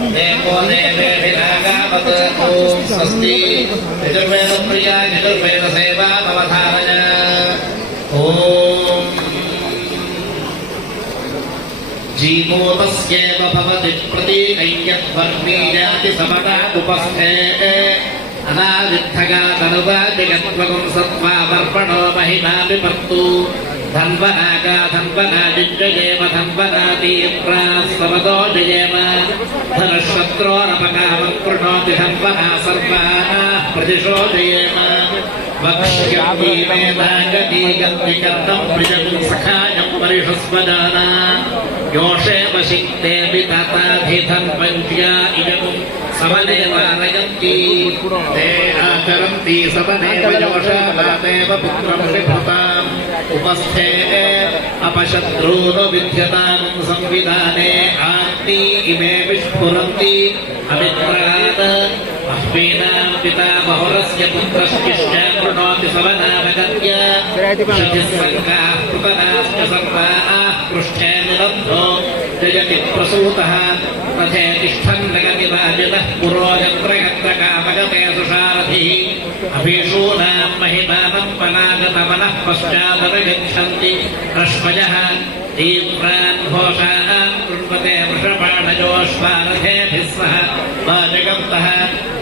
देवो देवेभिरागावत् ॐ स्वस्ति यजुर्वेदप्रिया यजुर्वेदसेवा भवधारय ॐ जीवोपस्येव भवति प्रतीकय्यद्वर्णीयाति समनादुपस्थे अनादिद्धगादनुवादिगत्वगुं सत्त्वावर्पणो महिमाभिपर्तु धन्वनागा धन्वनाजिञ्जयेम धन्वनातीप्रास्वतो जयेम धनशत्रोरपकामं कृणोति धन्वना सर्वाः प्रतिशो जयेम वक्ष्यन्ति मेधागतीगन्तिकर्णं प्रियगुं सखायं परिषस्वदाना योषे वशिक्ते वितताधिधन्वन्त्या इयगुं समदेवारयन्ति ते आचरन्ति सवनेव योषावादेव पुत्रं निभृताम् उपस्थे अपशत्रून् विद्यतां संविधाने आग्नि इमे विस्फुरन्ति अमित्रात् अश्वीनां पिता बहुरस्य पुत्रश्चिश्च कृणोति सवनावगत्य शचिस्सङ्गाः कृतनाश्च सर्वाः पृष्ठे निबद्धो जयति प्रसूतः तथे तिष्ठन्नगतिवाजितः पुरो यत्र यत्र कामगते सुषारथिः अभीषूणां महिमानं पनागतमनः पश्चादनुगच्छन्ति रश्मयः तीव्रान् घोषान् कृण्वते वृषभाणयोश्वारथेभिः सह वाजगन्तः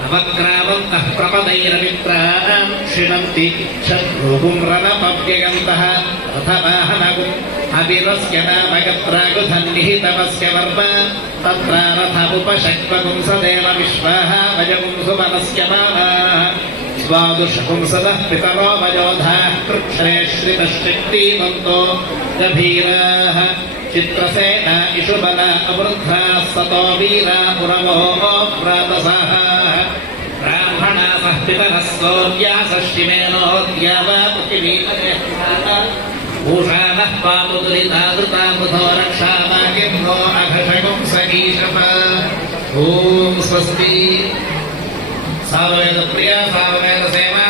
अवक्रामन्तः प्रपदैरमित्रान् क्षिणन्ति शत्रुगुं रणमव्यगन्तः रथवाहनगुम् अविरस्य नामगत्रागुधन्निहितमस्य वर्म तत्रारथमुपशक्वगुं सदेव विश्वाः वयगुं सुमनस्य मानाः स्वादुषपुंसदः पितरो वयोधाः कृक्षरे श्रितशक्तिमन्तो गभीराः चित्रसेना इषुबला अवृद्धाः सतो वीरा पुरवो प्रातसाः ब्राह्मणासः पितरः सौर्यासश्चिमेनोऽद्या वा पृथिवीतयः भूषाणः पामुदुलिता धृता बुधो रक्षामाकिम्नो अघषगुं सगीषप ॐ स्वस्ति साववेदप्रिया साववेदसेवा